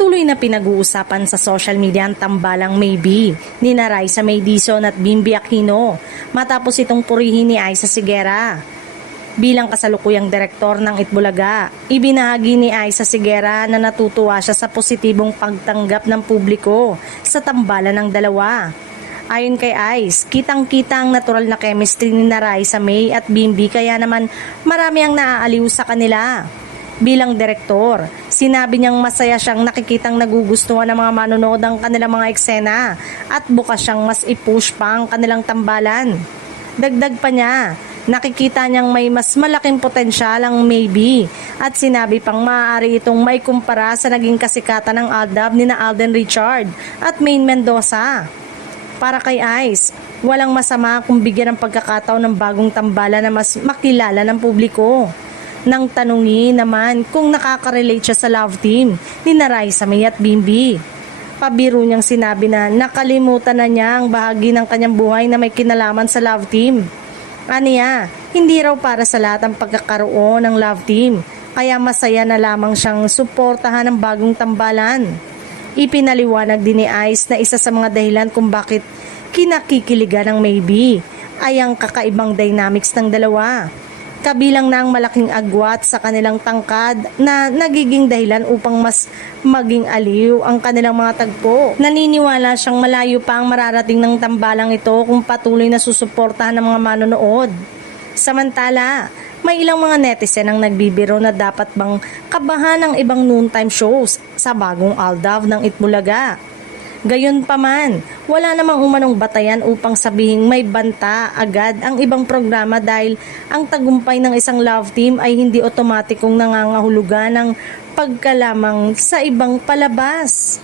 Patuloy na pinag-uusapan sa social media ang tambalang maybe ni Raisa May Dizon at Bimby Aquino matapos itong purihin ni Aiza Sigera. Bilang kasalukuyang direktor ng Itbulaga, ibinahagi ni Aiza Sigera na natutuwa siya sa positibong pagtanggap ng publiko sa tambalan ng dalawa. Ayon kay Aiz, kitang-kita ang natural na chemistry ni Raisa May at Bimby kaya naman marami ang naaaliw sa kanila. Bilang direktor, sinabi niyang masaya siyang nakikitang nagugustuhan ng mga manonood ang kanilang mga eksena at bukas siyang mas i-push pa ang kanilang tambalan. Dagdag pa niya, nakikita niyang may mas malaking potensyal ang maybe at sinabi pang maaari itong may kumpara sa naging kasikatan ng Aldab ni na Alden Richard at Maine Mendoza. Para kay Aiz, walang masama kung bigyan ng pagkakataon ng bagong tambalan na mas makilala ng publiko. Nang tanungin naman kung nakaka-relate siya sa love team ni Raisa May at Bimby. Pabiro niyang sinabi na nakalimutan na niya ang bahagi ng kanyang buhay na may kinalaman sa love team. Aniya, hindi raw para sa lahat ang pagkakaroon ng love team, kaya masaya na lamang siyang suportahan ng bagong tambalan. Ipinaliwanag din ni Aiz na isa sa mga dahilan kung bakit kinakikiligan ng maybe ay ang kakaibang dynamics ng dalawa. Kabilang na ang malaking agwat sa kanilang tangkad na nagiging dahilan upang mas maging aliw ang kanilang mga tagpo. Naniniwala siyang malayo pa ang mararating ng tambalang ito kung patuloy na susuportahan ng mga manonood. Samantala, may ilang mga netizen ang nagbibiro na dapat bang kabahan ng ibang noontime shows sa bagong Aldab ng Itbulaga. Gayunpaman, wala namang umanong batayan upang sabihing may banta agad ang ibang programa dahil ang tagumpay ng isang love team ay hindi otomatikong nangangahulugan ng pagkalamang sa ibang palabas.